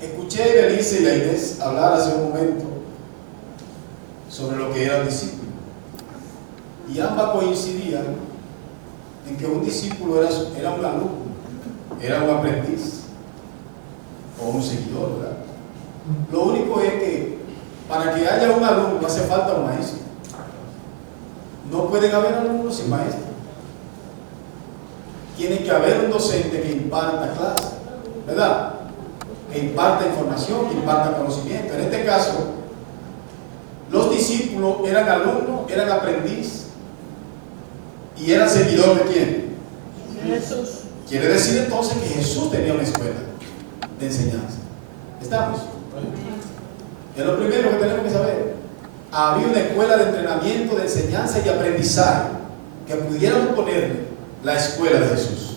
Escuché a Ibelice y a Inés hablar hace un momento sobre lo que era un discípulo. Y ambas coincidían en que un discípulo era un alumno, era un aprendiz o un seguidor, ¿verdad? Lo único es que para que haya un alumno hace falta un maestro. No pueden haber alumnos sin maestro. Tiene que haber un docente que imparta clase, ¿verdad? Que imparta información, que imparta conocimiento. En este caso, los discípulos eran alumnos, eran aprendiz y eran seguidor de ¿quién? Jesús. Quiere decir entonces que Jesús tenía una escuela de enseñanza. ¿Estamos? Es lo primero que tenemos que saber. Había una escuela de entrenamiento, de enseñanza y aprendizaje que pudiéramos ponerle la escuela de Jesús.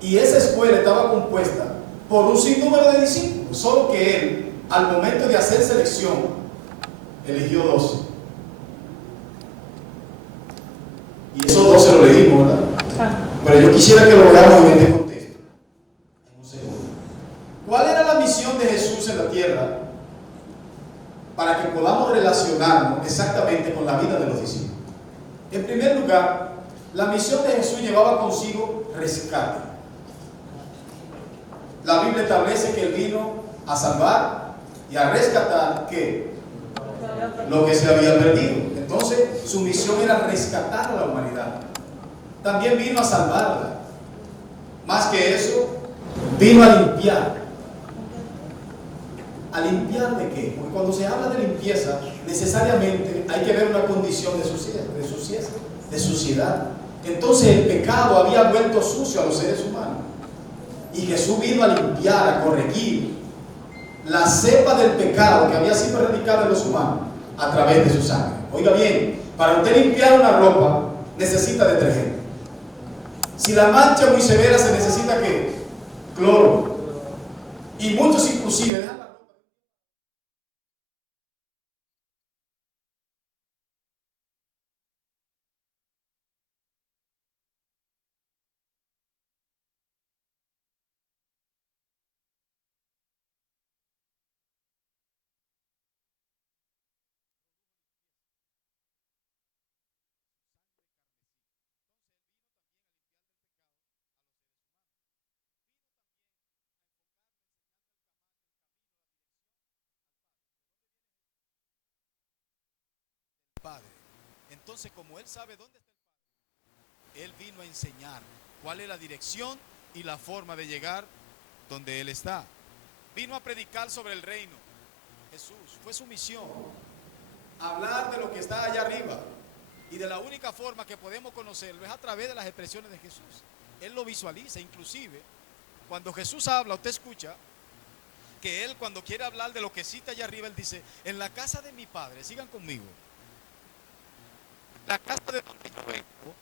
Y esa escuela estaba compuesta por un sinnúmero de discípulos, solo que él, al momento de hacer selección, eligió 12. Y esos 12 lo leímos, ¿verdad? Pero yo quisiera que lo veamos en este contexto. En un segundo. ¿Cuál era la misión de Jesús en la tierra? Para que podamos relacionarnos exactamente con la vida de los discípulos. En primer lugar, la misión de Jesús llevaba consigo rescate. La Biblia establece que él vino a salvar y a rescatar ¿qué? Lo que se había perdido. Entonces, su misión era rescatar a la humanidad. También vino a salvarla. Más que eso, vino a limpiar. ¿A limpiar de qué? Porque cuando se habla de limpieza, necesariamente hay que ver una condición de suciedad. Entonces el pecado había vuelto sucio a los seres humanos. Y Jesús vino a limpiar, a corregir la cepa del pecado que había sido erradicada en los humanos a través de su sangre. Oiga bien, para usted limpiar una ropa, necesita detergente. Si la mancha es muy severa, se necesita ¿qué? Cloro. Y muchos inclusive Padre. Entonces, como él sabe dónde está el Padre, él vino a enseñar cuál es la dirección y la forma de llegar donde él está. Vino a predicar sobre el reino. Jesús, fue su misión. Hablar de lo que está allá arriba. Y de la única forma que podemos conocerlo es a través de las expresiones de Jesús. Él lo visualiza, inclusive, cuando Jesús habla, usted escucha que él cuando quiere hablar de lo que cita allá arriba, él dice, en la casa de mi Padre, sigan conmigo. La casa de donde yo vengo.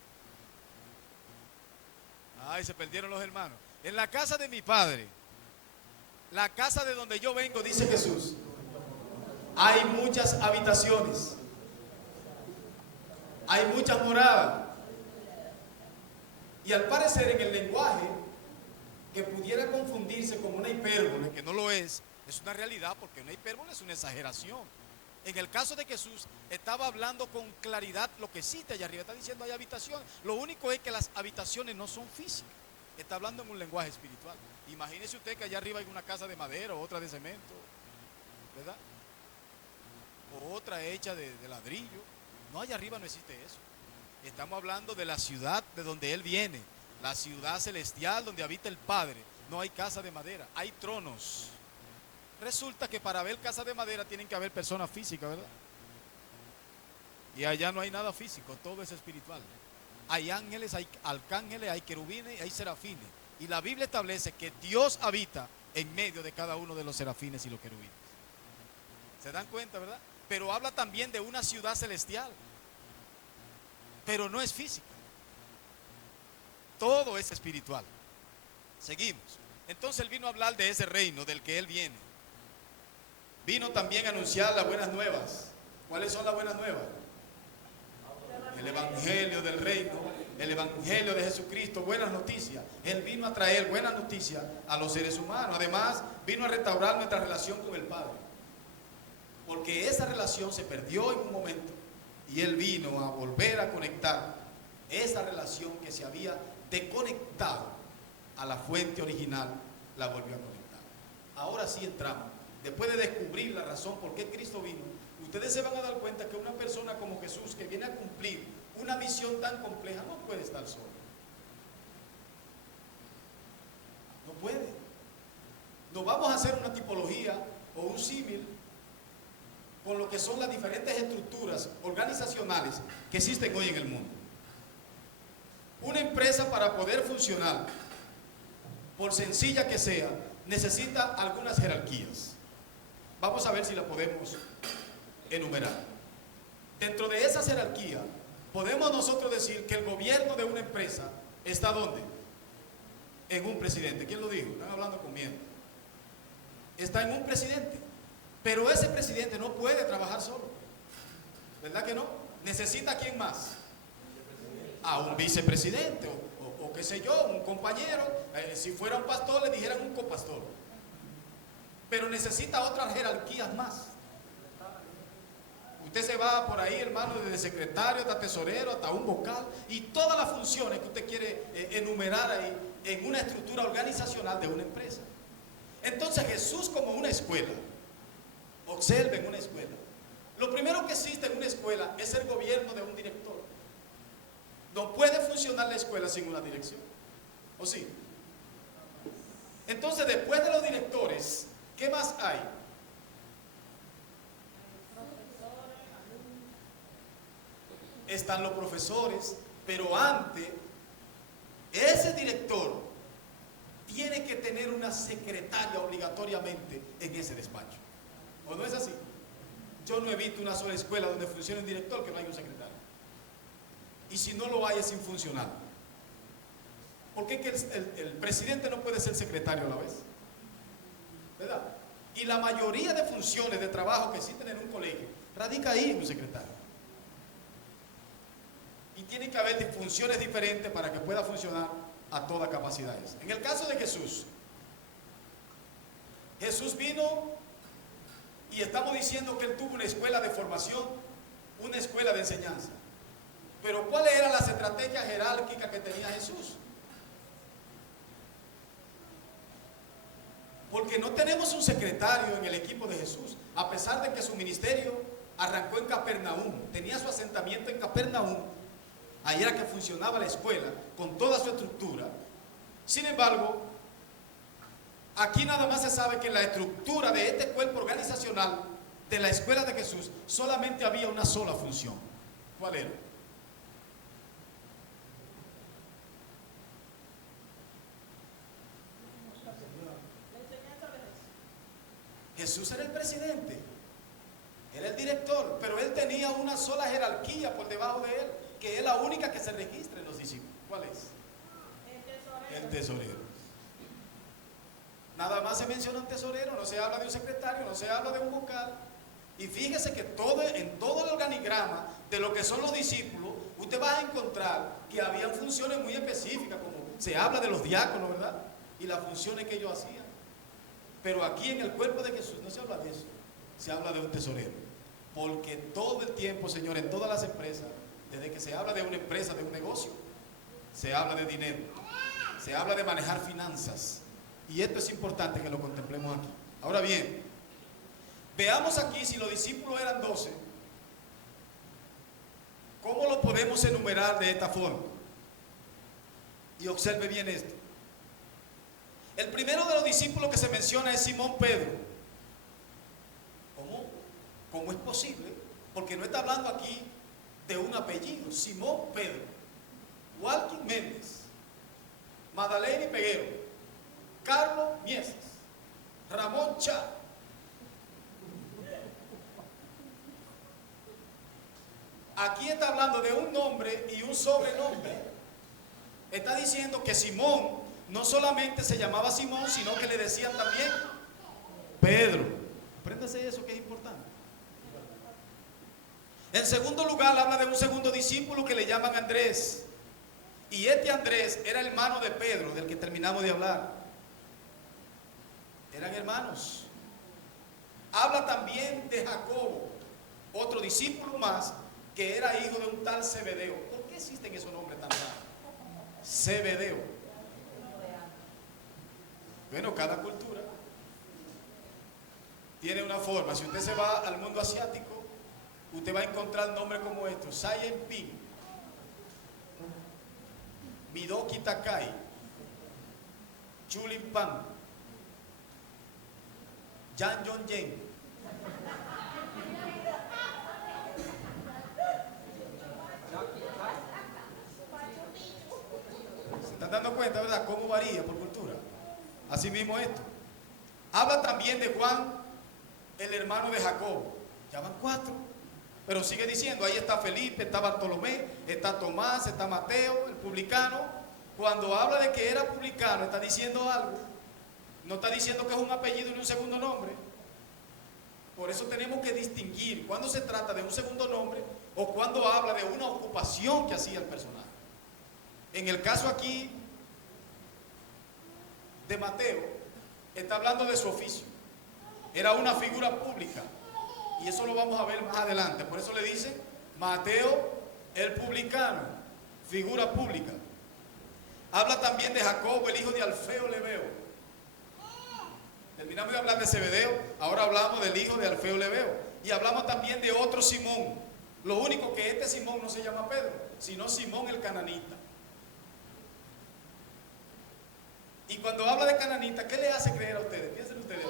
Ay, se perdieron los hermanos. En la casa de mi Padre, la casa de donde yo vengo, dice Jesús, hay muchas habitaciones, hay muchas moradas. Y al parecer en el lenguaje que pudiera confundirse con una hipérbole, que no lo es una realidad, porque una hipérbole es una exageración. En el caso de Jesús, estaba hablando con claridad lo que cita allá arriba. Está diciendo hay habitaciones. Lo único es que las habitaciones no son físicas. Está hablando en un lenguaje espiritual. Imagínese usted que allá arriba hay una casa de madera o otra de cemento, ¿verdad? O otra hecha de ladrillo. No, allá arriba no existe eso. Estamos hablando de la ciudad de donde Él viene. La ciudad celestial donde habita el Padre. No hay casa de madera, hay tronos. Resulta que para ver casa de madera tienen que haber personas físicas, ¿verdad? Y allá no hay nada físico, todo es espiritual. Hay ángeles, hay arcángeles, hay querubines, hay serafines. Y la Biblia establece que Dios habita en medio de cada uno de los serafines y los querubines. ¿Se dan cuenta, verdad? Pero habla también de una ciudad celestial. Pero no es física. Todo es espiritual. Seguimos. Entonces Él vino a hablar de ese reino del que Él viene. Vino también a anunciar las buenas nuevas. ¿Cuáles son las buenas nuevas? El evangelio del reino el evangelio de Jesucristo, buenas noticias. Él vino a traer buenas noticias a los seres humanos. Además, vino a restaurar nuestra relación con el Padre. Porque esa relación se perdió en un momento y Él vino a volver a conectar esa relación que se había desconectado a la fuente original, la volvió a conectar. Ahora sí entramos. Después de descubrir la razón por qué Cristo vino, ustedes se van a dar cuenta que una persona como Jesús, que viene a cumplir una misión tan compleja, no puede estar solo. No puede. No vamos a hacer una tipología o un símil con lo que son las diferentes estructuras organizacionales que existen hoy en el mundo. Una empresa, para poder funcionar, por sencilla que sea, necesita algunas jerarquías. Vamos a ver si la podemos enumerar. Dentro de esas jerarquías, podemos nosotros decir que el gobierno de una empresa está ¿dónde? En un presidente. ¿Quién lo dijo? Están hablando con miedo. Está en un presidente. Pero ese presidente no puede trabajar solo. ¿Verdad que no? Necesita ¿a quién más? A un vicepresidente o qué sé yo, un compañero. Si fuera un pastor le dijeran un copastor. Pero necesita otras jerarquías más. Usted se va por ahí, hermano, desde secretario hasta tesorero, hasta un vocal, y todas las funciones que usted quiere enumerar ahí en una estructura organizacional de una empresa. Entonces Jesús, como una escuela, observen una escuela. Lo primero que existe en una escuela es el gobierno de un director. No puede funcionar la escuela sin una dirección. ¿O sí? Entonces, después de los directores, ¿qué más hay? Están los profesores, pero antes, ese director tiene que tener una secretaria obligatoriamente en ese despacho. ¿O no es así? Yo no he visto una sola escuela donde funcione un director que no haya un secretario. Y si no lo hay, es infuncional. ¿Por qué que el presidente no puede ser secretario a la vez? ¿Verdad? Y la mayoría de funciones de trabajo que existen en un colegio radica ahí en un secretario. Y tiene que haber funciones diferentes para que pueda funcionar a todas capacidades. En el caso de Jesús, Jesús vino y estamos diciendo que Él tuvo una escuela de formación, una escuela de enseñanza. Pero ¿cuáles eran las estrategias jerárquicas que tenía Jesús? Porque no tenemos un secretario en el equipo de Jesús, a pesar de que su ministerio arrancó en Capernaum, tenía su asentamiento en Capernaum. Ahí era que funcionaba la escuela con toda su estructura. Sin embargo, aquí nada más se sabe que en la estructura de este cuerpo organizacional de la escuela de Jesús solamente había una sola función. ¿Cuál era? Jesús era el presidente, era el director, pero él tenía una sola jerarquía por debajo de él, que es la única que se registra en los discípulos. ¿Cuál es? El tesorero. Nada más se menciona un tesorero, no se habla de un secretario, no se habla de un vocal. Y fíjese que en todo el organigrama de lo que son los discípulos, usted va a encontrar que habían funciones muy específicas, como se habla de los diáconos, ¿verdad? Y las funciones que ellos hacían. Pero aquí en el cuerpo de Jesús no se habla de eso, se habla de un tesorero. Porque todo el tiempo, Señor, en todas las empresas, desde que se habla de una empresa, de un negocio, se habla de dinero, se habla de manejar finanzas. Y esto es importante que lo contemplemos aquí. Ahora bien, veamos aquí si los discípulos eran 12, ¿cómo lo podemos enumerar de esta forma? Y observe bien esto. El primero de los discípulos que se menciona es Simón Pedro. ¿Cómo es posible? Porque no está hablando aquí de un apellido. Simón Pedro, Walkin Méndez, Madalena y Peguero, Carlos Miesas, Ramón Chá. Aquí está hablando de un nombre y un sobrenombre. Está diciendo que Simón no solamente se llamaba Simón, sino que le decían también Pedro. Apréndase eso que es importante. En segundo lugar, habla de un segundo discípulo que le llaman Andrés. Y este Andrés era hermano de Pedro, del que terminamos de hablar. Eran hermanos. Habla también de Jacobo, otro discípulo más, que era hijo de un tal Zebedeo. ¿Por qué existen esos nombres tan raros? Zebedeo. Bueno, cada cultura tiene una forma. Si usted se va al mundo asiático, usted va a encontrar nombres como estos: Sayen Ping, Midoki Takai, Chulin Pan, Yan Yon Yen. ¿Se están dando cuenta, verdad? Cómo varía por cultura. Así mismo esto. Habla también de Juan, el hermano de Jacobo. Ya van 4. Pero sigue diciendo, ahí está Felipe, está Bartolomé, está Tomás, está Mateo, el publicano. Cuando habla de que era publicano, está diciendo algo. No está diciendo que es un apellido ni un segundo nombre. Por eso tenemos que distinguir cuando se trata de un segundo nombre o cuando habla de una ocupación que hacía el personaje. En el caso aquí de Mateo, está hablando de su oficio. Era una figura pública. Y eso lo vamos a ver más adelante. Por eso le dice Mateo el publicano, figura pública. Habla también de Jacobo, el hijo de Alfeo Lebeo. Terminamos de hablar de Zebedeo, ahora hablamos del hijo de Alfeo Lebeo. Y hablamos también de otro Simón. Lo único que este Simón no se llama Pedro, sino Simón el cananita. Y cuando habla de cananita, ¿qué le hace creer a ustedes? Piensen ustedes.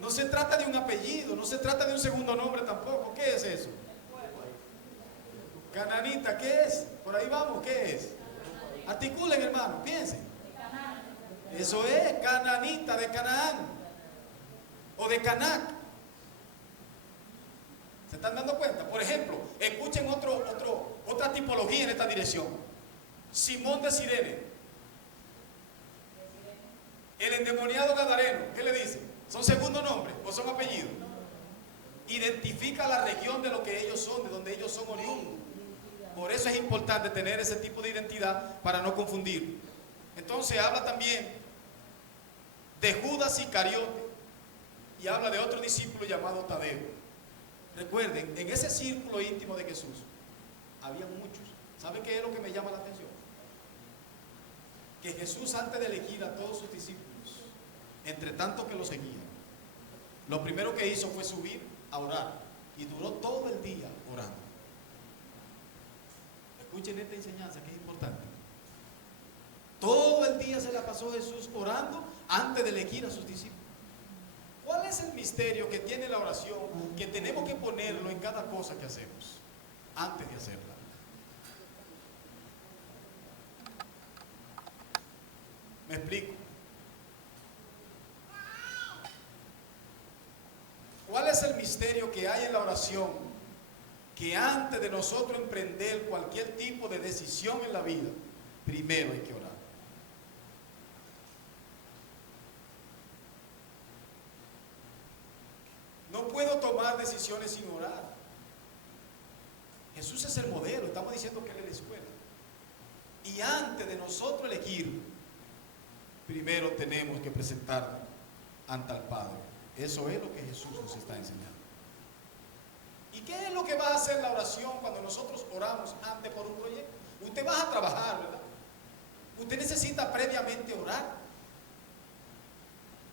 No se trata de un apellido, no se trata de un segundo nombre tampoco. ¿Qué es eso? Cananita, ¿qué es? Por ahí vamos, ¿qué es? Articulen, hermano, piensen. Eso es cananita de Canaán o de Canac. ¿Se están dando cuenta? Por ejemplo, escuchen otra tipología en esta dirección. Simón de Cirene, el endemoniado gadareno. ¿Qué le dice? ¿Son segundo nombre o son apellidos? Identifica la región de lo que ellos son, de donde ellos son oriundos. Por eso es importante tener ese tipo de identidad para no confundir. Entonces habla también de Judas Iscariote y habla de otro discípulo llamado Tadeo. Recuerden, en ese círculo íntimo de Jesús había muchos. ¿Sabe qué es lo que me llama la atención? Que Jesús, antes de elegir a todos sus discípulos, entre tanto que lo seguían, lo primero que hizo fue subir a orar y duró todo el día orando. Escuchen esta enseñanza que es importante. Todo el día se la pasó Jesús orando antes de elegir a sus discípulos. ¿Cuál es el misterio que tiene la oración que tenemos que ponerlo en cada cosa que hacemos antes de hacerla? Me explico. ¿Cuál es el misterio que hay en la oración? Que antes de nosotros emprender cualquier tipo de decisión en la vida, primero hay que orar. No puedo tomar decisiones sin orar. Jesús es el modelo, estamos diciendo que Él es la escuela. Y antes de nosotros elegir, primero tenemos que presentarnos ante el Padre. Eso es lo que Jesús nos está enseñando. ¿Y qué es lo que va a hacer la oración cuando nosotros oramos antes por un proyecto? Usted va a trabajar, ¿verdad? Usted necesita previamente orar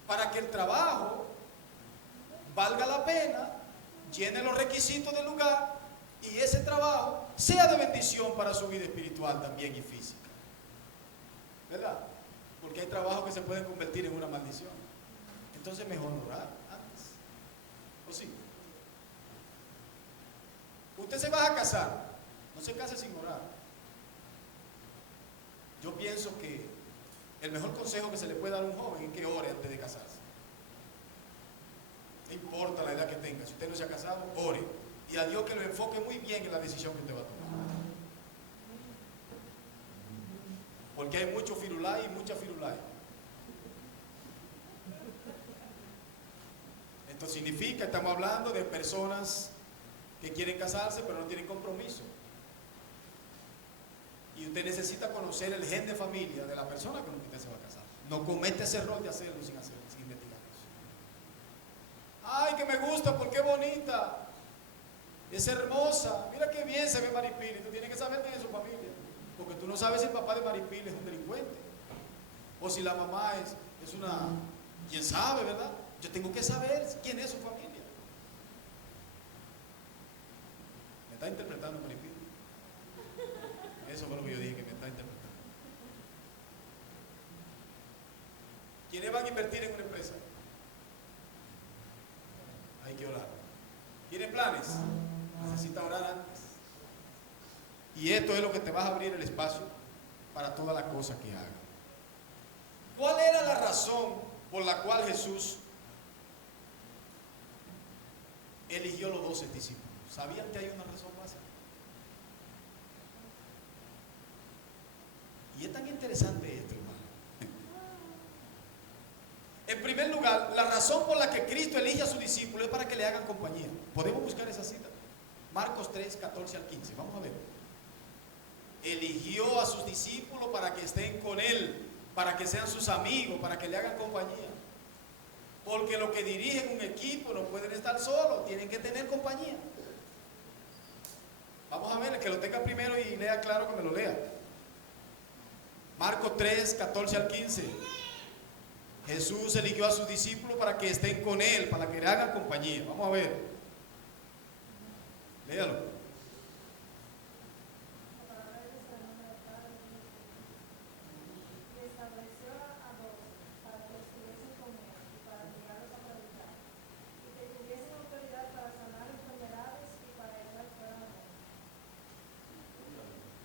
para que el trabajo valga la pena, llene los requisitos del lugar y ese trabajo sea de bendición para su vida espiritual también y física. ¿Verdad? Porque hay trabajos que se pueden convertir en una maldición. Entonces mejor orar antes. ¿O sí? Usted se va a casar, no se case sin orar. Yo pienso que el mejor consejo que se le puede dar a un joven es que ore antes de casarse. No importa la edad que tenga, si usted no se ha casado, ore. Y a Dios que lo enfoque muy bien en la decisión que usted va a tomar. Porque hay mucho firulay y mucha firulay. Esto significa, estamos hablando de personas que quieren casarse pero no tienen compromiso. usted necesita conocer el gen de familia de la persona con la que usted se va a casar. No comete ese error de hacerlo sin investigar eso. Ay, que me gusta porque es bonita, es hermosa, mira qué bien se ve Maripili. Tú tienes que saber quién es su familia, porque tú no sabes si el papá de Maripili es un delincuente o si la mamá es una, quién sabe, ¿verdad? Yo tengo que saber quién es su familia. ¿Me está interpretando Maripili? Eso fue lo que yo dije, que me está interpretando. ¿Quiénes van a invertir en una empresa? Hay que orar. ¿Tiene planes? Necesita orar antes. Y esto es lo que te va a abrir el espacio para todas las cosas que hagas. ¿Cuál era la razón por la cual Jesús eligió los 12 discípulos? ¿Sabían que hay una razón básica? Y es tan interesante esto, hermano. En primer lugar, la razón por la que Cristo elige a sus discípulos es para que le hagan compañía. Podemos buscar esa cita. Marcos 3, 14 al 15. Vamos a ver. Eligió a sus discípulos para que estén con Él, para que sean sus amigos, para que le hagan compañía. Porque los que dirigen un equipo no pueden estar solos, tienen que tener compañía. Vamos a ver, el que lo tenga primero y lea claro que me lo lea. Marcos 3, 14 al 15. Jesús eligió a sus discípulos para que estén con Él, para que le hagan compañía. Vamos a ver. Léalo.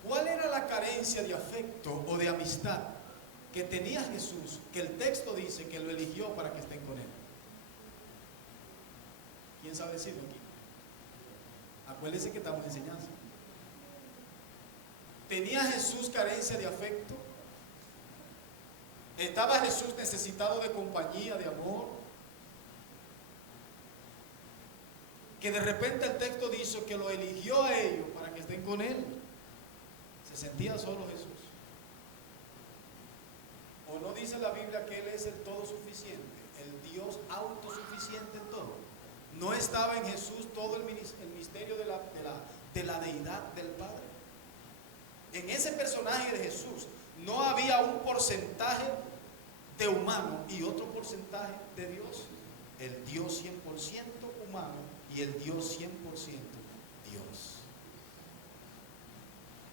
¿Cuál era la carencia de afecto o de amistad que tenía Jesús, que el texto dice que lo eligió para que estén con Él? ¿Quién sabe decirlo aquí? Acuérdense que estamos en enseñanza. ¿Tenía Jesús carencia de afecto? ¿Estaba Jesús necesitado de compañía, de amor? Que de repente el texto dice que lo eligió a ellos para que estén con Él. ¿Se sentía solo Jesús? ¿O no dice la Biblia que Él es el todo suficiente, el Dios autosuficiente en todo? ¿No estaba en Jesús todo el misterio de la deidad del Padre? En ese personaje de Jesús no había un porcentaje de humano y otro porcentaje de Dios. El Dios 100% humano y el Dios 100% Dios.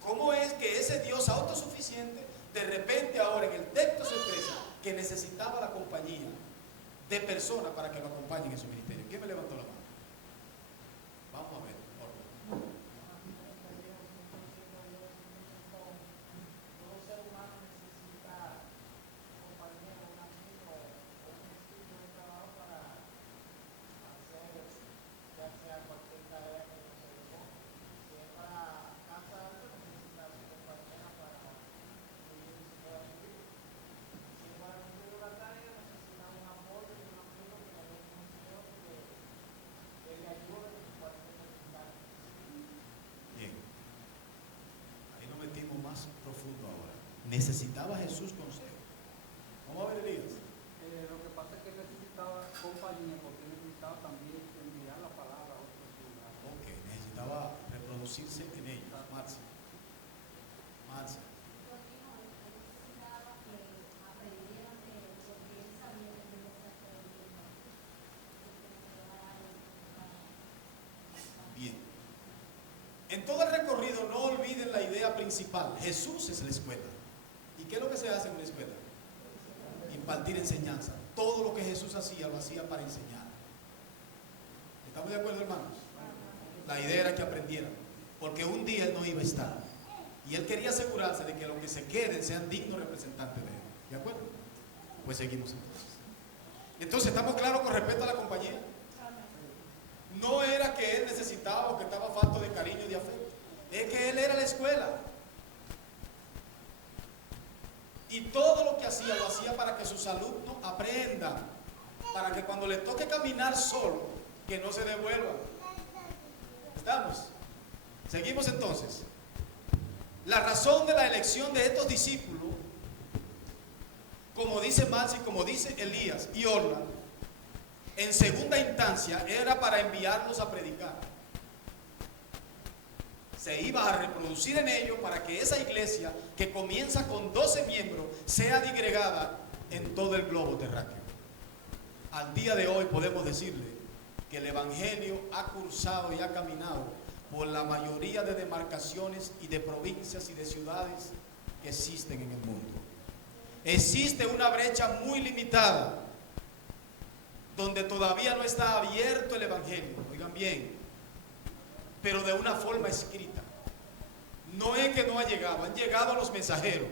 ¿Cómo es que ese Dios autosuficiente de repente ahora en el texto se expresa que necesitaba la compañía de personas para que lo acompañen en su ministerio? ¿Quién me levantó la mano? Vamos a ver, por favor. Profundo ahora. ¿Necesitaba Jesús consejo? Vamos a ver, Elías. Lo que pasa es que necesitaba compañía porque necesitaba también enviar la palabra a otros lugares. Ok, necesitaba reproducirse en ellos. Marcia. Bien. En todo el recorrido no olviden la idea principal. Jesús es la escuela. ¿Y qué es lo que se hace en una escuela? Impartir enseñanza. Todo lo que Jesús hacía, lo hacía para enseñar. ¿Estamos de acuerdo, hermanos? La idea era que aprendieran. Porque un día Él no iba a estar. Y Él quería asegurarse de que los que se queden sean dignos representantes de Él. ¿De acuerdo? Pues seguimos entonces. Entonces, ¿estamos claros con respecto a la compañía? No era que Él necesitaba o que estaba falto de cariño y de afecto. Es que Él era la escuela. Y todo lo que hacía, lo hacía para que sus alumnos aprendan. Para que cuando le toque caminar solo, que no se devuelvan. ¿Estamos? Seguimos entonces. La razón de la elección de estos discípulos, como dice Mansi, como dice Elías y Orla, en segunda instancia era para enviarlos a predicar. Se iba a reproducir en ellos para que esa iglesia, que comienza con 12 miembros, sea digregada en todo el globo terráqueo. Al día de hoy podemos decirle que el evangelio ha cursado y ha caminado por la mayoría de demarcaciones y de provincias y de ciudades que existen en el mundo. Existe una brecha muy limitada donde todavía no está abierto el evangelio, oigan bien, pero de una forma escrita. No es que no ha llegado, han llegado los mensajeros,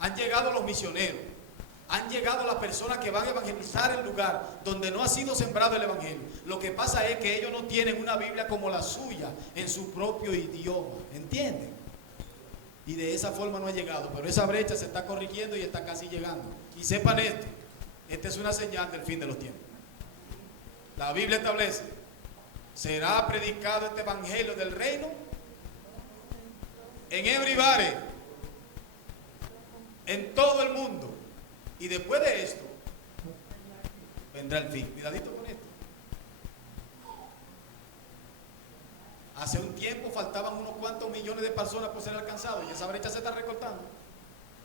han llegado los misioneros, han llegado las personas que van a evangelizar el lugar donde no ha sido sembrado el evangelio. Lo que pasa es que ellos no tienen una Biblia como la suya en su propio idioma, ¿entienden? Y de esa forma no ha llegado, pero esa brecha se está corrigiendo y está casi llegando. Y sepan esto, esta es una señal del fin de los tiempos. La Biblia establece: será predicado este evangelio del reino en everybody, en todo el mundo, y después de esto vendrá el fin. Cuidadito con esto. Hace un tiempo faltaban unos cuantos millones de personas por ser alcanzados y esa brecha se está recortando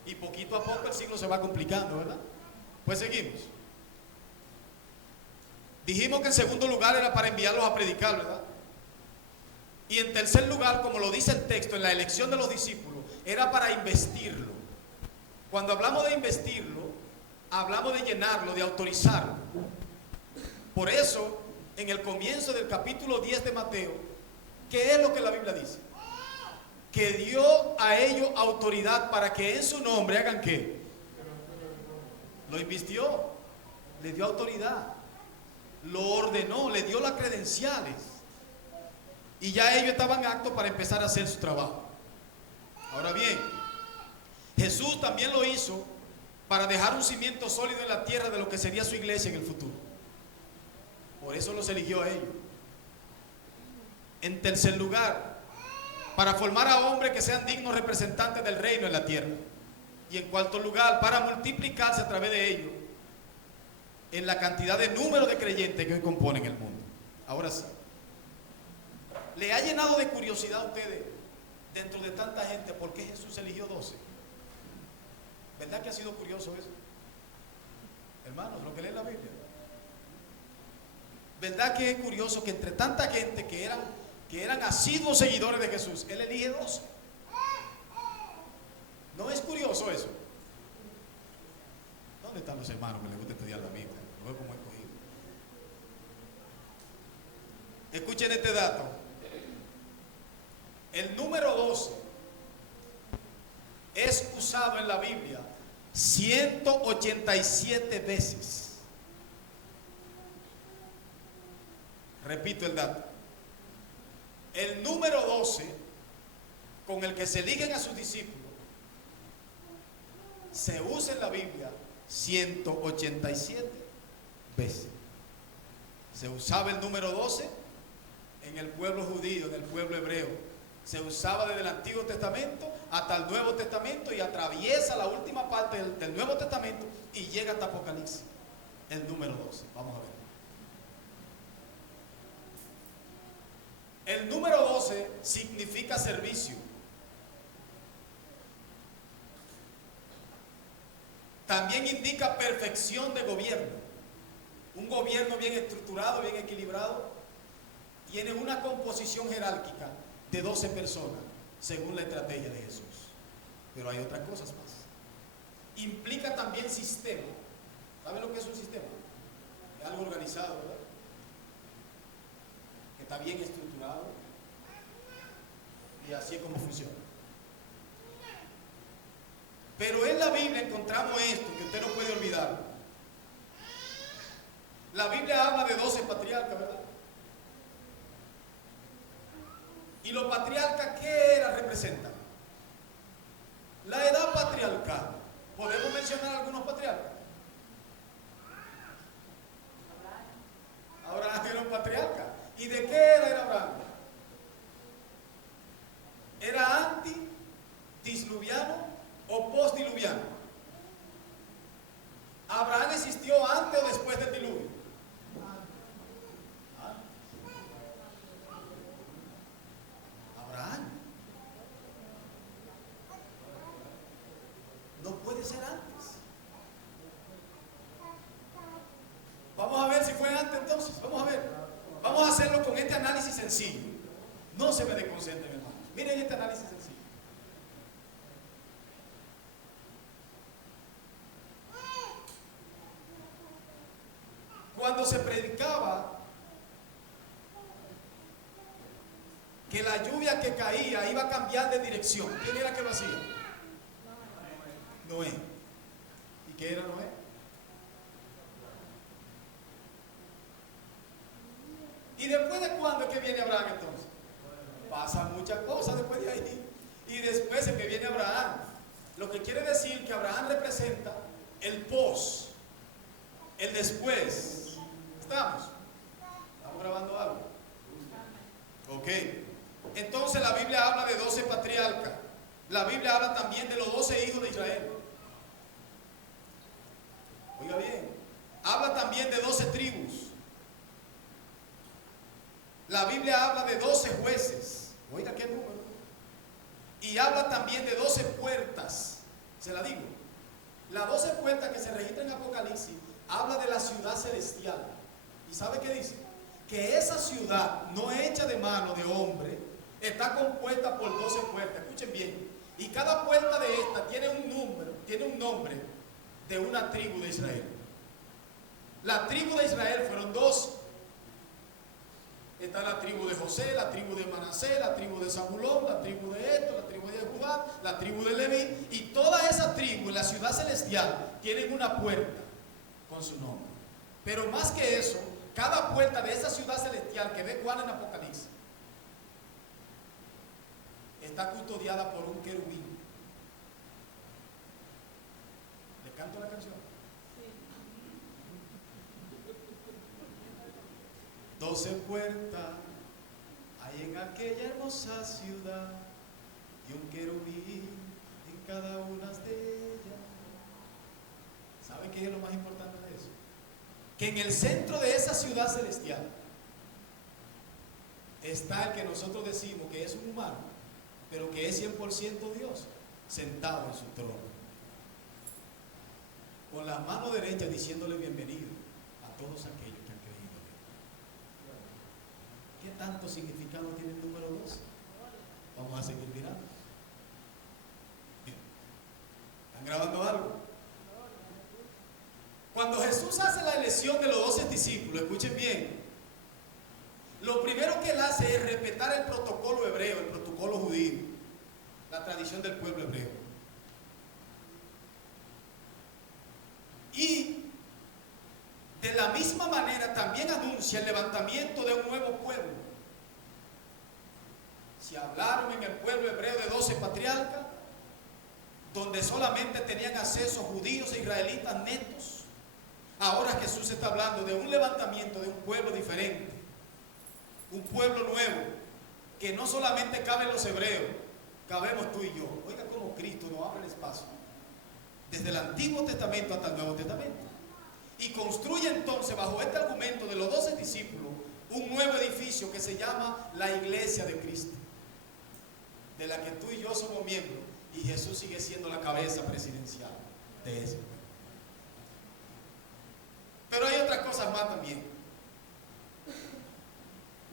y poquito a poco el siglo se va complicando, ¿verdad? Pues seguimos. Dijimos que en segundo lugar era para enviarlos a predicar, ¿verdad? Y en tercer lugar, como lo dice el texto, en la elección de los discípulos, era para investirlo. Cuando hablamos de investirlo, hablamos de llenarlo, de autorizarlo. Por eso, en el comienzo del capítulo 10 de Mateo, ¿qué es lo que la Biblia dice? Que dio a ellos autoridad para que en su nombre hagan ¿qué? Lo invistió, le dio autoridad, lo ordenó, le dio las credenciales. Y ya ellos estaban aptos para empezar a hacer su trabajo. Ahora bien, Jesús también lo hizo para dejar un cimiento sólido en la tierra de lo que sería su iglesia en el futuro. Por eso los eligió a ellos. En tercer lugar, para formar a hombres que sean dignos representantes del reino en la tierra. Y en cuarto lugar, para multiplicarse a través de ellos en la cantidad de número de creyentes que hoy componen el mundo. Ahora sí, ¿le ha llenado de curiosidad a ustedes, dentro de tanta gente, por qué Jesús eligió 12? ¿Verdad que ha sido curioso eso? Hermanos, lo que leen la Biblia. ¿Verdad que es curioso que entre tanta gente que eran asiduos seguidores de Jesús, Él elige 12? ¿No es curioso eso? ¿Dónde están los hermanos que les gusta estudiar la Biblia? Lo veo como escogido. Escuchen este dato. El número 12 es usado en la Biblia 187 veces. Repito el dato. El número 12 con el que se eligen a sus discípulos se usa en la Biblia 187 veces. Se usaba el número 12 en el pueblo judío, en el pueblo hebreo. Se usaba desde el Antiguo Testamento hasta el Nuevo Testamento y atraviesa la última parte del Nuevo Testamento y llega hasta Apocalipsis. El número 12. Vamos a ver. El número 12 significa servicio. También indica perfección de gobierno. Un gobierno bien estructurado, bien equilibrado, tiene una composición jerárquica de 12 personas, según la estrategia de Jesús. Pero hay otras cosas más. Implica también sistema. ¿Saben lo que es un sistema? Es algo organizado, ¿verdad? Que está bien estructurado. Y así es como funciona. Pero en la Biblia encontramos esto que usted no puede olvidar. La Biblia habla de 12 patriarcas, ¿verdad? ¿Y los patriarcas qué representan? La edad patriarcal. ¿Podemos mencionar algunos patriarcas? Abraham era un patriarca. ¿Y de qué era Abraham? Era o postdiluviano? ¿Abraham existió antes o después del diluvio? Abraham. No puede ser antes. Vamos a ver si fue antes entonces. Vamos a ver. Vamos a hacerlo con este análisis sencillo. No se me desconcentren, hermano. Miren este análisis sencillo. Cuando se predicaba que la lluvia que caía iba a cambiar de dirección, ¿quién era que lo hacía? Noé. ¿Y qué era Noé? ¿Y después de cuándo es que viene Abraham entonces? Pasan muchas cosas después de ahí. Y después es que viene Abraham. Lo que quiere decir que Abraham representa el pos, el después. ¿Estamos? ¿Estamos grabando algo? Ok. Entonces la Biblia habla de 12 patriarcas. La Biblia habla también de los 12 hijos de Israel. Oiga bien. Habla también de 12 tribus. La Biblia habla de 12 jueces. Oiga qué número. Y habla también de 12 puertas. Se la digo. Las 12 puertas que se registran en Apocalipsis habla de la ciudad celestial. ¿Y sabe qué dice? Que esa ciudad no hecha de mano de hombre está compuesta por 12 puertas. Escuchen bien. Y cada puerta de esta tiene un nombre de una tribu de Israel. La tribu de Israel fueron 12. Está la tribu de José, la tribu de Manasés, la tribu de Zabulón, la tribu de esto, la tribu de Judá, la tribu de Leví. Y toda esa tribu en la ciudad celestial tienen una puerta con su nombre. Pero más que eso, cada puerta de esa ciudad celestial que ve Juan en Apocalipsis está custodiada por un querubín. ¿Le canto la canción? 12 puertas hay en aquella hermosa ciudad y un querubín en cada una de ellas. ¿Sabe qué es lo más importante de eso? Que en el centro de esa ciudad celestial está el que nosotros decimos que es un humano, pero que es 100% Dios, sentado en su trono, con la mano derecha diciéndole bienvenido a todos aquellos que han creído en él. ¿Qué tanto significado tiene el número 12? Vamos a seguir mirando. Bien. ¿Están grabando algo? Cuando Jesús hace la elección de los 12 discípulos, escuchen bien, lo primero que él hace es respetar el protocolo hebreo, el protocolo judío, la tradición del pueblo hebreo. Y de la misma manera también anuncia el levantamiento de un nuevo pueblo. Si hablaron en el pueblo hebreo de 12 patriarcas, donde solamente tenían acceso judíos e israelitas netos, ahora Jesús está hablando de un levantamiento de un pueblo diferente, un pueblo nuevo, que no solamente caben los hebreos, cabemos tú y yo. Oiga cómo Cristo nos abre el espacio, desde el Antiguo Testamento hasta el Nuevo Testamento, y construye entonces bajo este argumento de los 12 discípulos un nuevo edificio que se llama la Iglesia de Cristo, de la que tú y yo somos miembros, y Jesús sigue siendo la cabeza presidencial de ese pueblo. Pero hay otras cosas más también.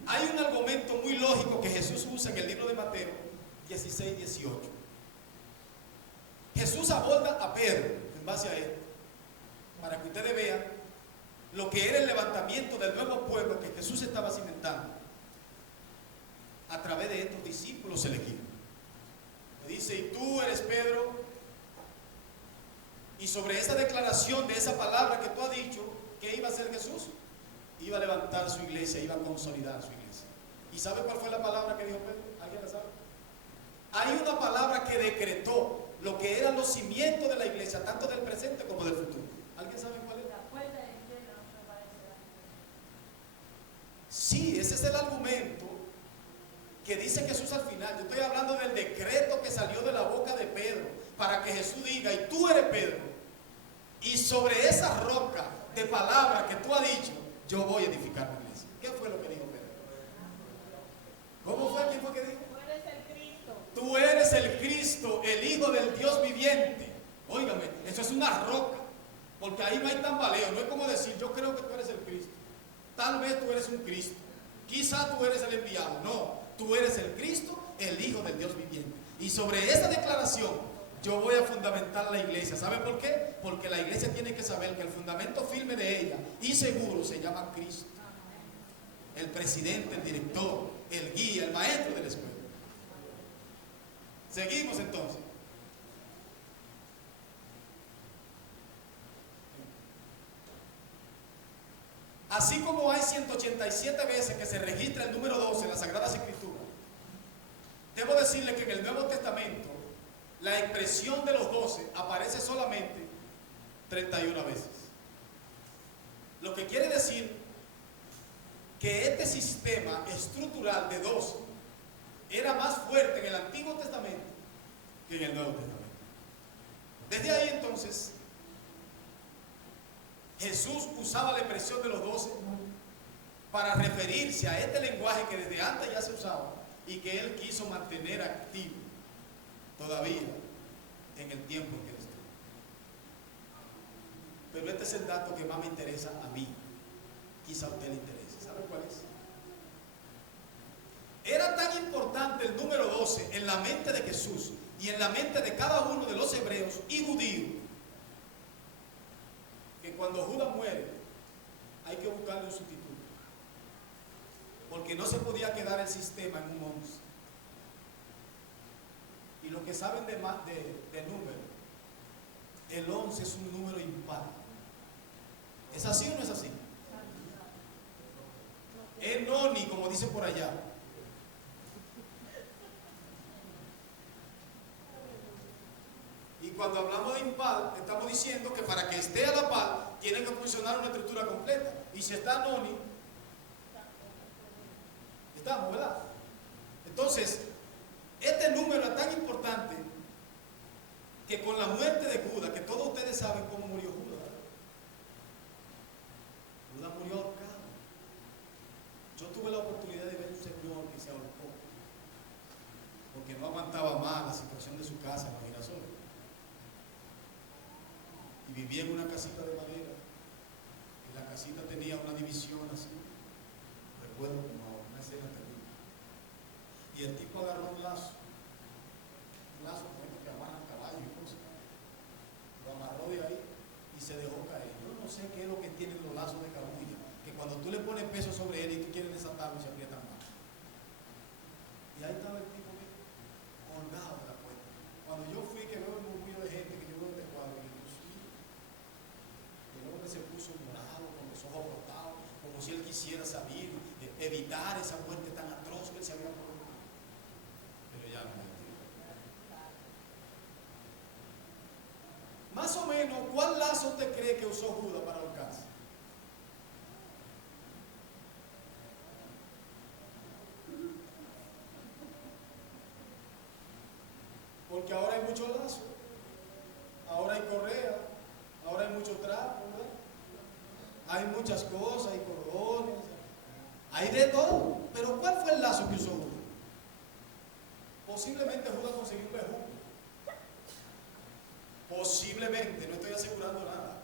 Hay un argumento muy lógico que Jesús usa en el libro de Mateo 16, 18. Jesús aborda a Pedro en base a esto, para que ustedes vean lo que era el levantamiento del nuevo pueblo que Jesús estaba cimentando a través de estos discípulos elegidos. Le dice: y tú eres Pedro, y sobre esa declaración de esa palabra que tú has dicho, ¿qué iba a hacer Jesús? Iba a levantar su iglesia, iba a consolidar su iglesia. ¿Y sabe cuál fue la palabra que dijo Pedro? ¿Alguien la sabe? Hay una palabra que decretó lo que eran los cimientos de la iglesia, tanto del presente como del futuro. ¿Alguien sabe cuál es? La puerta del infierno no prevalecerá. Sí, ese es el argumento que dice Jesús al final. Yo estoy hablando del decreto que salió de la boca de Pedro, para que Jesús diga, y tú eres Pedro, y sobre esa roca de palabras que tú has dicho, yo voy a edificar mi iglesia. ¿Qué fue lo que dijo Pedro? ¿Cómo fue? ¿Quién fue que dijo? Tú eres el Cristo. Tú eres el Cristo, el Hijo del Dios viviente. Óigame, eso es una roca, porque ahí no hay tambaleo, no es como decir, yo creo que tú eres el Cristo. Tal vez tú eres un Cristo, quizá tú eres el enviado. No, tú eres el Cristo, el Hijo del Dios viviente. Y sobre esa declaración yo voy a fundamentar la iglesia. ¿Sabe por qué? Porque la iglesia tiene que saber que el fundamento firme de ella y seguro se llama Cristo. El presidente, el director, el guía, el maestro de la escuela. Seguimos entonces. Así como hay 187 veces que se registra el número 12 en las Sagradas Escrituras, debo decirle que en el Nuevo Testamento la expresión de los 12 aparece solamente 31 veces. Lo que quiere decir que este sistema estructural de 12 era más fuerte en el Antiguo Testamento que en el Nuevo Testamento. Desde ahí entonces, Jesús usaba la expresión de los 12 para referirse a este lenguaje que desde antes ya se usaba y que él quiso mantener activo todavía en el tiempo en que él estuvo. Pero este es el dato que más me interesa a mí, quizá a usted le interese. ¿Sabe cuál es? Era tan importante el número 12 en la mente de Jesús y en la mente de cada uno de los hebreos y judíos, que cuando Judas muere hay que buscarle un sustituto, porque no se podía quedar el sistema en un 11. Y los que saben de número, el 11 es un número impar. ¿Es así o no es así? Es noni, como dicen por allá. Y cuando hablamos de impar, estamos diciendo que para que esté a la par, tiene que funcionar una estructura completa. Y si está noni, estamos, ¿verdad? Entonces, este número es tan importante que con la muerte de Judas, que todos ustedes saben cómo murió Judas, ¿verdad? Judas murió ahorcado. Yo tuve la oportunidad de ver un señor que se ahorcó porque no aguantaba más la situación de su casa en los Girasoles. Y vivía en una casita de madera. Y la casita tenía una división así. Recuerdo como una escena terrible. Y el tipo agarró un lazo como que amarran caballo y cosas. Lo amarró de ahí y se dejó caer. Yo no sé qué es lo que tienen los lazos de cabulla, que cuando tú le pones peso sobre él y tú quieres desatarlo, se aprietan más. Y ahí estaba el tipo colgado de la puerta. Cuando yo fui, que veo el murmullo de gente que yo veo este cuadro, y yo, sí, el hombre se puso morado, con los ojos brotados, como si él quisiera salir, evitar esa muerte tan atroz que él se había provocado. Pero ya no me entiendo. Más o menos, ¿cuál lazo usted cree que usó Judas para ahorcarse? Porque ahora hay muchos lazos, ahora hay correa, ahora hay mucho trapo, ¿verdad? Hay muchas cosas, hay cordones, hay de todo. Pero ¿cuál fue el lazo que usó Judas? Posiblemente Judas consiguió un bejuco. Posiblemente, no estoy asegurando nada.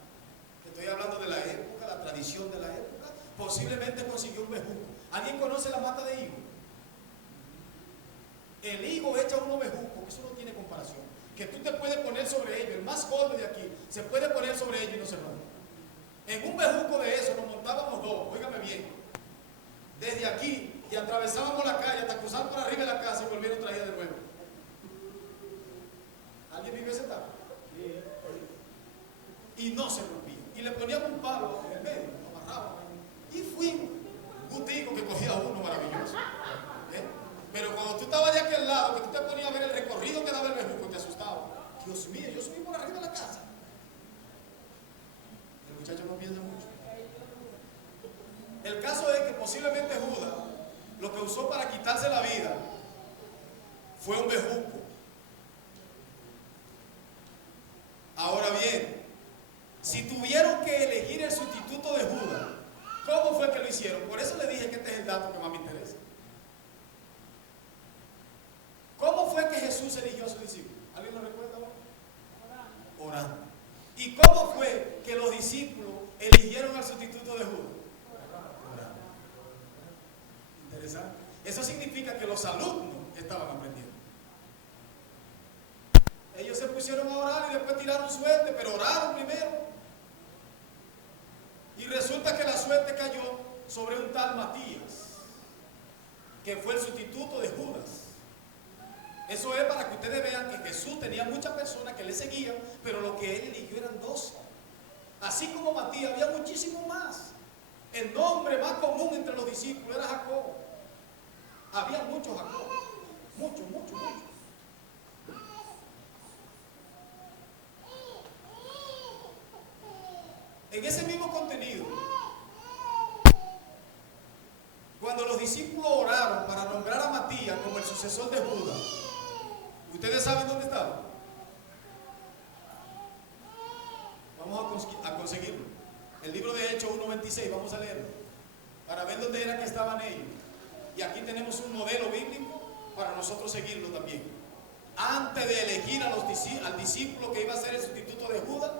Estoy hablando de la época, la tradición de la época. Posiblemente consiguió un bejuco. ¿Alguien conoce la mata de higo? El higo echa unos bejucos, eso no tiene comparación. Que tú te puedes poner sobre ellos, el más gordo de aquí, se puede poner sobre ellos y no se rompe. En un bejuco de eso nos montábamos dos, óigame bien, desde aquí y atravesábamos la calle hasta cruzar por arriba de la casa y volvieron traídas de nuevo. ¿Alguien vivió esa etapa? Y no se rompía. Y le poníamos un palo en el medio, lo amarrábamos. Y fuimos. Un gustico que cogía uno maravilloso. Pero cuando tú estabas de aquel lado, que tú te ponías a ver el recorrido que daba el bejuco, te asustaba. Dios mío, yo subí por arriba de la casa. El muchacho no piensa mucho. El caso es que posiblemente Judas lo que usó para quitarse la vida fue un bejuco. Si tuvieron que elegir el sustituto de Judas, ¿cómo fue que lo hicieron? Por eso le dije que este es el dato que más me interesa. ¿Cómo fue que Jesús eligió a sus discípulos? ¿Alguien lo recuerda ahora? Orando. ¿Y cómo fue que los discípulos eligieron al sustituto de Judas? Orando. Interesante. Eso significa que los alumnos estaban aprendiendo. Ellos se pusieron a orar y después tiraron suerte, pero oraron primero. Y resulta que la suerte cayó sobre un tal Matías, que fue el sustituto de Judas. Eso es para que ustedes vean que Jesús tenía muchas personas que le seguían, pero lo que él eligió eran 12. Así como Matías, había muchísimos más. El nombre más común entre los discípulos era Jacobo. Había muchos Jacob. Muchos. En ese mismo contenido, cuando los discípulos oraron para nombrar a Matías como el sucesor de Judas, ¿ustedes saben dónde estaba? Vamos a conseguirlo. El libro de Hechos 1:26, vamos a leerlo, para ver dónde era que estaban ellos. Y aquí tenemos un modelo bíblico para nosotros seguirlo también. Antes de elegir al discípulo que iba a ser el sustituto de Judas,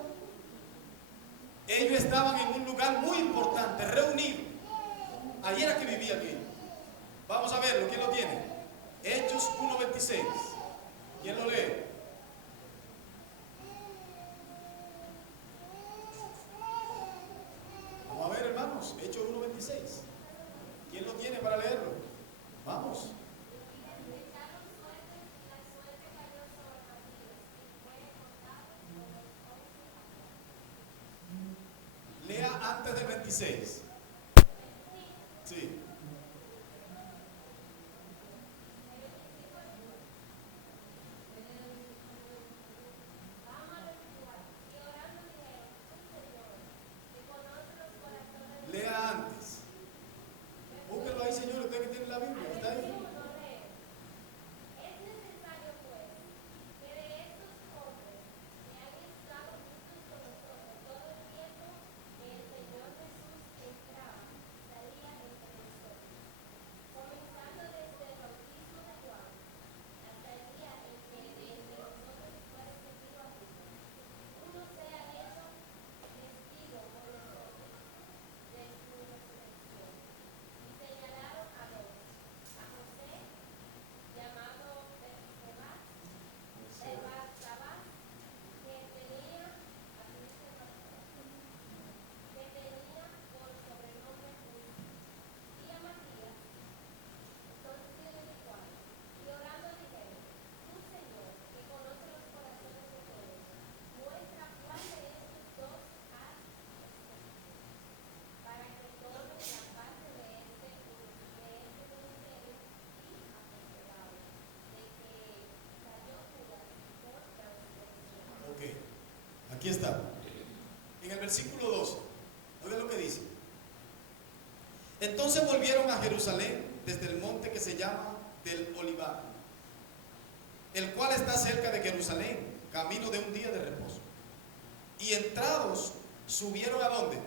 ellos estaban en un lugar muy importante, reunidos. Allí era que vivían ellos. Vamos a verlo, ¿quién lo tiene? Hechos 1:26. ¿Quién lo lee? Vamos a ver, hermanos, Hechos 1:26. ¿Quién lo tiene para leerlo? Vamos. Lea antes del 26. Sí. Lea antes. Búsquelo ahí, señor, usted que tiene la Biblia. ¿Está ahí? Aquí está. En el versículo 12. Oigan lo que dice. Entonces volvieron a Jerusalén desde el monte que se llama del Olivar, el cual está cerca de Jerusalén, camino de un día de reposo. Y entrados, subieron ¿a dónde?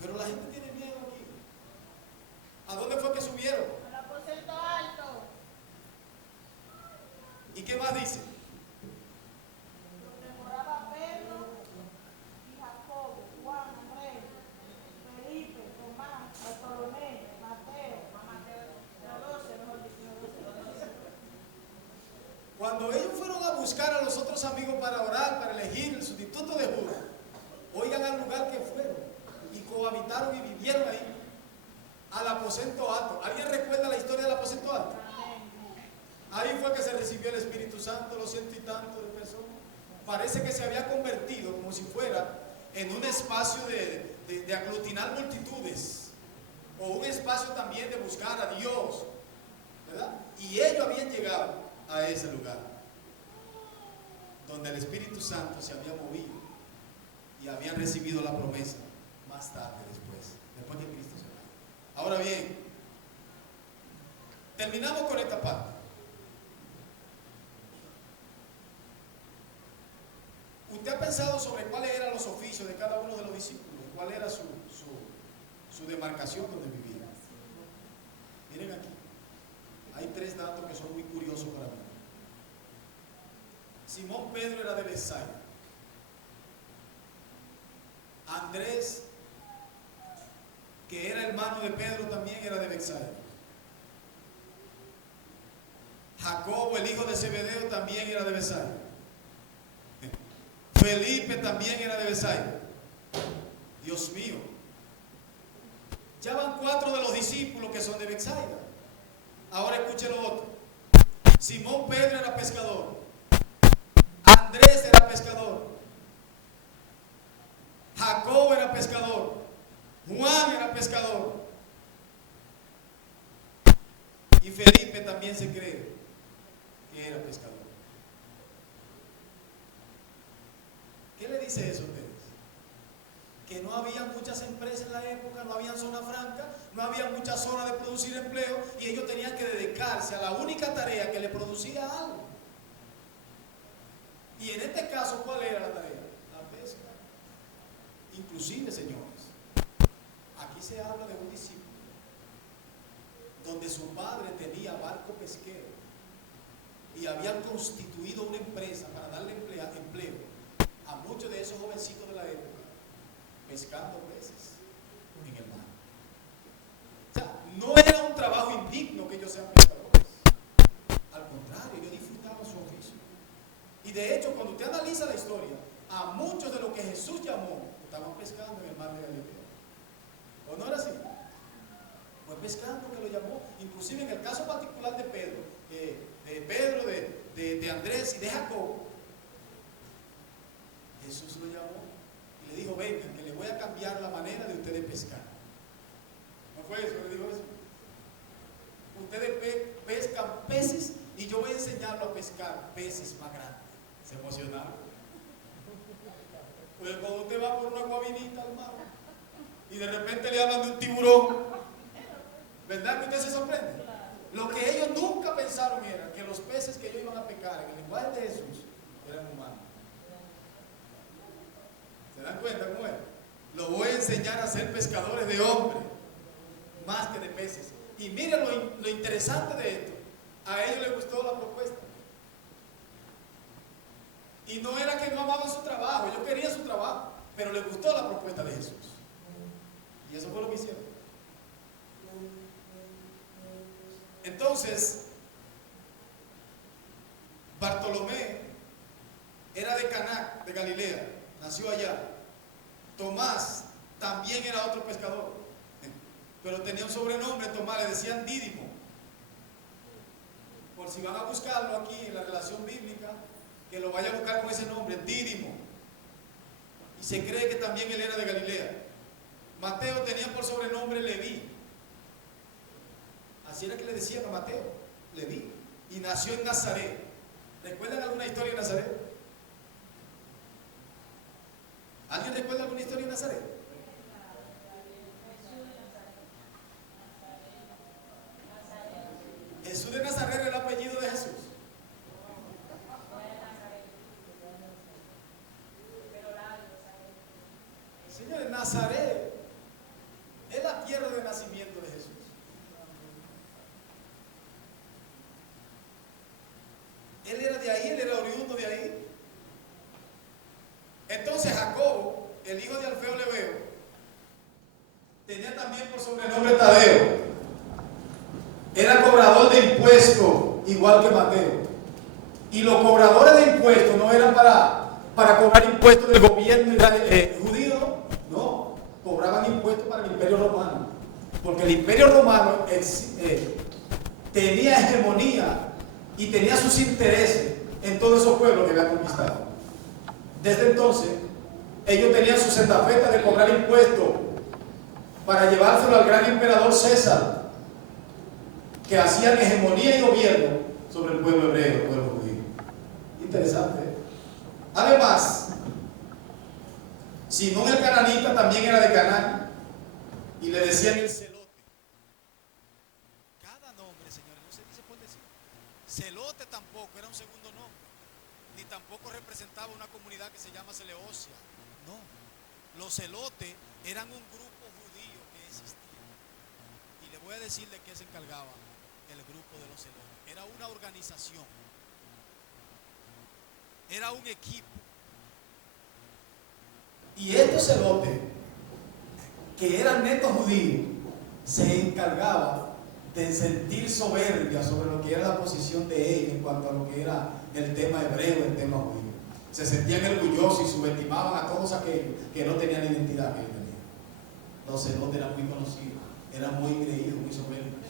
Pero la gente tiene miedo aquí. ¿A dónde fue que subieron? Al aposento alto. ¿Y qué más dice? Donde moraba Pedro y Jacobo, Juan, Andrés, Felipe, Tomás, Bartolomé, Mateo, los 12, mejor dicho, los 12. Cuando ellos fueron a buscar a los otros amigos para orar, para elegir el sustituto de Judas, oigan al lugar que fueron y cohabitaron y vivieron ahí, al aposento alto. ¿Alguien recuerda la historia del aposento alto? Ahí fue que se recibió el Espíritu Santo, los ciento y tantos de personas. Parece que se había convertido como si fuera en un espacio de aglutinar multitudes, o un espacio también de buscar a Dios, ¿verdad? Y ellos habían llegado a ese lugar donde el Espíritu Santo se había movido y habían recibido la promesa más tarde, después que Cristo se vaya. Ahora bien, terminamos con esta parte. ¿Usted ha pensado sobre cuáles eran los oficios de cada uno de los discípulos? ¿Cuál era su demarcación donde vivían? Miren aquí. Hay 3 datos que son muy curiosos para mí. Simón Pedro era de Betsaida. Andrés, que era hermano de Pedro, también era de Betsaida. Jacobo, el hijo de Zebedeo, también era de Betsaida. Felipe también era de Betsaida. Dios mío. Ya van 4 de los discípulos que son de Betsaida. Ahora escuche lo otro. Simón Pedro era pescador. Andrés era pescador. Jacobo era pescador. Juan era pescador. Y Felipe también se cree que era pescador. ¿Qué le dice eso a ustedes? Que no había muchas empresas en la época, no había zona franca, no había mucha zona de producir empleo y ellos tenían que dedicarse a la única tarea que le producía algo. Y en este caso, ¿cuál era la tarea? La pesca. Inclusive, señores, aquí se habla de un discípulo donde su padre tenía barco pesquero y habían constituido una empresa para darle empleo a muchos de esos jovencitos de la época, pescando peces en el mar. O sea, no era un trabajo indigno que ellos sean pescadores. Al contrario, ellos disfrutaban su oficio. Y de hecho, cuando usted analiza la historia, a muchos de los que Jesús llamó estaban pescando en el mar de Galilea. ¿O no era así? Fue pescando que lo llamó. Inclusive en el caso particular de Pedro, de Andrés y de Jacobo, Jesús lo llamó y le dijo: vengan, que le voy a cambiar la manera de ustedes pescar. ¿No fue eso? Le dijo eso. Ustedes pescan peces y yo voy a enseñarlo a pescar peces más grandes. Se emocionaron. Pues cuando usted va por una guabinita al mar y de repente le hablan de un tiburón, ¿verdad que usted se sorprende? Lo que ellos nunca pensaron era que los peces que ellos iban a pescar en el lenguaje de Jesús eran humanos. ¿Se dan cuenta cómo es? Los voy a enseñar a ser pescadores de hombres más que de peces. Y miren lo interesante de esto. A ellos les gustó la propuesta. Y no era que no amaban su trabajo, ellos querían su trabajo, pero les gustó la propuesta de Jesús. Y eso fue lo que hicieron. Entonces, Bartolomé era de Caná, de Galilea, nació allá. Tomás también era otro pescador, pero tenía un sobrenombre. Tomás le decían Dídimo. Por si van a buscarlo aquí en la relación bíblica, que lo vaya a buscar con ese nombre, Dídimo. Y se cree que también él era de Galilea. Mateo tenía por sobrenombre Leví. Así era que le decían a Mateo, Leví. Y nació en Nazaret. ¿Recuerdan alguna historia de Nazaret? ¿Alguien recuerda alguna historia de Nazaret? Jesús de Nazaret era el apellido de Jesús. Señores, Nazaret es la tierra de nacimiento de Jesús. Él era de ahí, él era oriundo de ahí. Entonces Jacobo, el hijo de Alfeo Lebeo, tenía también por sobrenombre Tadeo. Era cobrador de impuestos, igual que Mateo. Y los cobradores de impuestos no eran para cobrar impuestos del gobierno judío, no, cobraban impuestos para el Imperio Romano. Porque el Imperio Romano tenía hegemonía y tenía sus intereses en todos esos pueblos que había conquistado. Desde entonces, ellos tenían sus estafetas de cobrar impuestos para llevárselo al gran emperador César, que hacían hegemonía y gobierno sobre el pueblo hebreo, el pueblo judío. Interesante, ¿eh? Además, Simón el cananita también era de Canaán y le decían el celote. Cada nombre, señores, no se dice por decir. Celote tampoco era un segundo nombre, ni tampoco representante representaba una comunidad que se llama Seleucia. No, los celotes eran un grupo judío que existía. Y le voy a decir de qué se encargaba el grupo de los celotes. Era una organización, era un equipo. Y estos celotes, que eran netos judíos, se encargaban de sentir soberbia sobre lo que era la posición de ellos en cuanto a lo que era el tema hebreo, el tema judío. Se sentían orgullosos y subestimaban a todos aquellos que no tenían la identidad que ellos tenían. Los celotes eran muy conocidos, eran muy creídos, muy soberbios.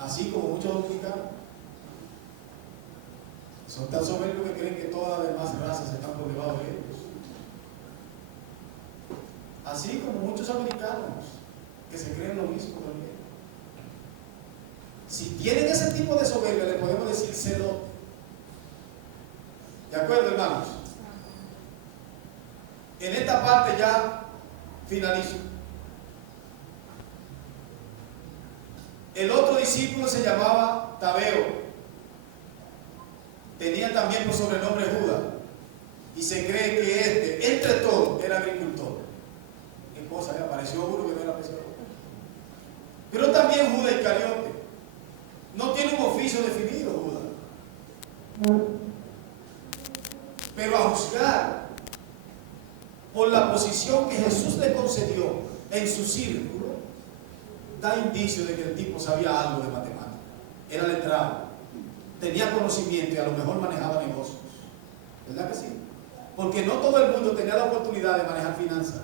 Así como muchos dominicanos son tan soberbios que creen que todas las demás razas están por debajo de ellos. Así como muchos americanos que se creen lo mismo también. Si tienen ese tipo de soberbia, le podemos decir celote. ¿De acuerdo, hermanos? En esta parte ya finalizo. El otro discípulo se llamaba Tadeo. Tenía también por sobrenombre Judas. Y se cree que entre todos, era agricultor. ¿Qué cosa? Le apareció uno que no era pescador. Pero también Judas Iscariote. No tiene un oficio definido, Judas. Pero a juzgar por la posición que Jesús le concedió en su círculo, da indicio de que el tipo sabía algo de matemáticas. Era letrado, tenía conocimiento y a lo mejor manejaba negocios. ¿Verdad que sí? Porque no todo el mundo tenía la oportunidad de manejar finanzas.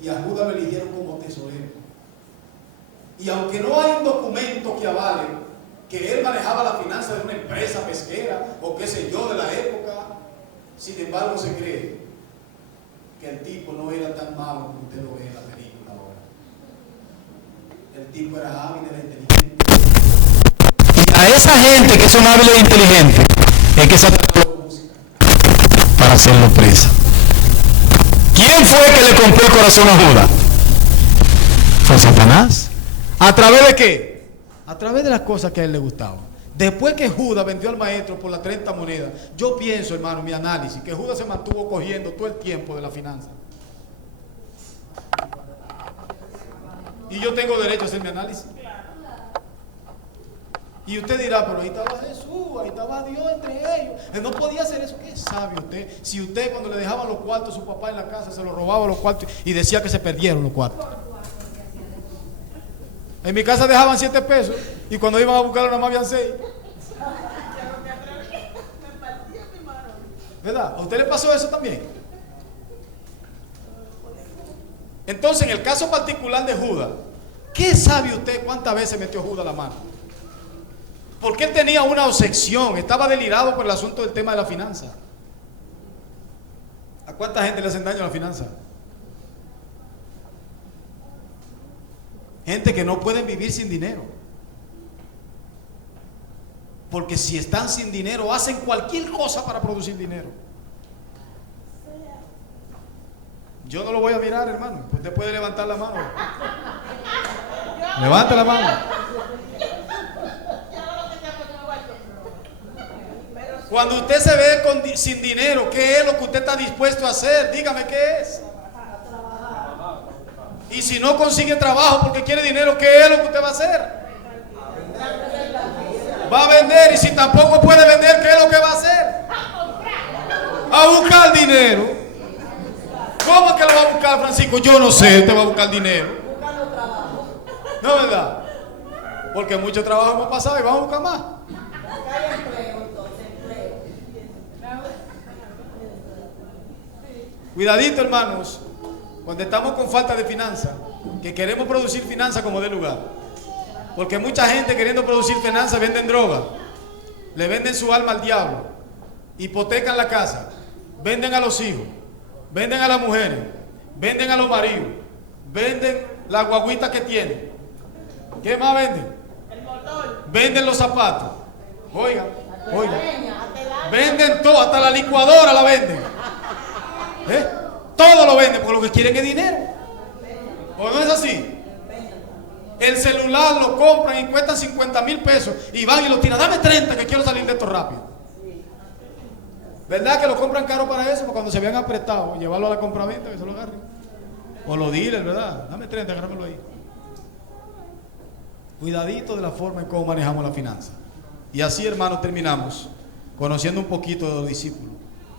Y a Judas lo eligieron como tesorero. Y aunque no hay un documento que avale que él manejaba la finanza de una empresa pesquera o qué sé yo de la época, sin embargo se cree que el tipo no era tan malo como usted lo ve en la película ahora. El tipo era hábil, era inteligente. Y a esa gente que son hábiles e inteligentes es que Satanás lo busca para hacerlo presa. ¿Quién fue que le compró el corazón a Judas? Fue Satanás. ¿A través de qué? A través de las cosas que a él le gustaban. Después que Judas vendió al maestro por las 30 monedas, yo pienso, hermano, mi análisis, que Judas se mantuvo cogiendo todo el tiempo de la finanza. Y yo tengo derecho a hacer mi análisis. Y usted dirá, pero ahí estaba Jesús, ahí estaba Dios entre ellos. Él no podía hacer eso. ¿Qué sabe usted? Si usted cuando le dejaban los cuartos a su papá en la casa, se los robaba los cuartos y decía que se perdieron los cuartos. En mi casa dejaban 7 pesos y cuando iban a buscarlo nada más habían 6. ¿Verdad? ¿A usted le pasó eso también? Entonces, en el caso particular de Judas, ¿qué sabe usted cuántas veces metió Judas la mano? Porque él tenía una obsesión, estaba delirado por el asunto del tema de la finanza. ¿A cuánta gente le hacen daño a la finanza? Gente que no pueden vivir sin dinero. Porque si están sin dinero, hacen cualquier cosa para producir dinero. Yo no lo voy a mirar, hermano. Usted puede levantar la mano. Levanta la mano. Cuando usted se ve sin dinero, ¿qué es lo que usted está dispuesto a hacer? Dígame qué es. Y si no consigue trabajo porque quiere dinero, ¿qué es lo que usted va a hacer? Va a vender. Y si tampoco puede vender, ¿qué es lo que va a hacer? A buscar dinero. ¿Cómo es que lo va a buscar, Francisco? Yo no sé, usted va a buscar dinero. No, ¿verdad? Porque mucho trabajo hemos pasado y vamos a buscar más. Cuidadito, hermanos, cuando estamos con falta de finanzas, que queremos producir finanzas como de lugar. Porque mucha gente queriendo producir finanzas venden droga, le venden su alma al diablo, hipotecan la casa, venden a los hijos, venden a las mujeres, venden a los maridos, venden la guaguita que tienen. ¿Qué más venden? El motor. Venden los zapatos. Oiga, oiga. Venden todo, hasta la licuadora la venden. Todo lo venden porque lo que quieren es dinero. ¿O no es así? El celular lo compran y cuestan 50,000 pesos y van y lo tiran. Dame 30 que quiero salir de esto rápido. ¿Verdad que lo compran caro para eso? Porque cuando se vean apretados, llevarlo a la compraventa, que se lo agarren. O los dealers, ¿verdad? Dame 30, agárramelo ahí. Cuidadito de la forma en cómo manejamos la finanza. Y así, hermanos, terminamos conociendo un poquito de los discípulos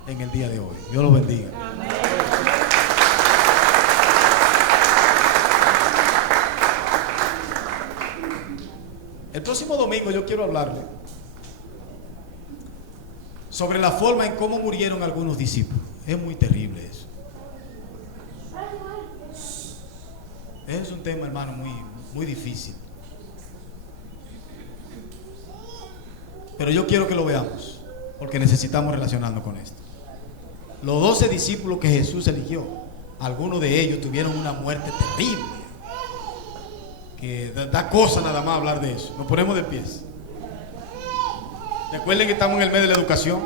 en el día de hoy. Dios los bendiga. Amén. El próximo domingo yo quiero hablarle sobre la forma en cómo murieron algunos discípulos. Es muy terrible eso. Es un tema, hermano, muy difícil. Pero yo quiero que lo veamos, porque necesitamos relacionarnos con esto. Los 12 discípulos que Jesús eligió, algunos de ellos tuvieron una muerte terrible, que da cosa nada más hablar de eso. Nos ponemos de pies. Recuerden que estamos en el mes de la educación.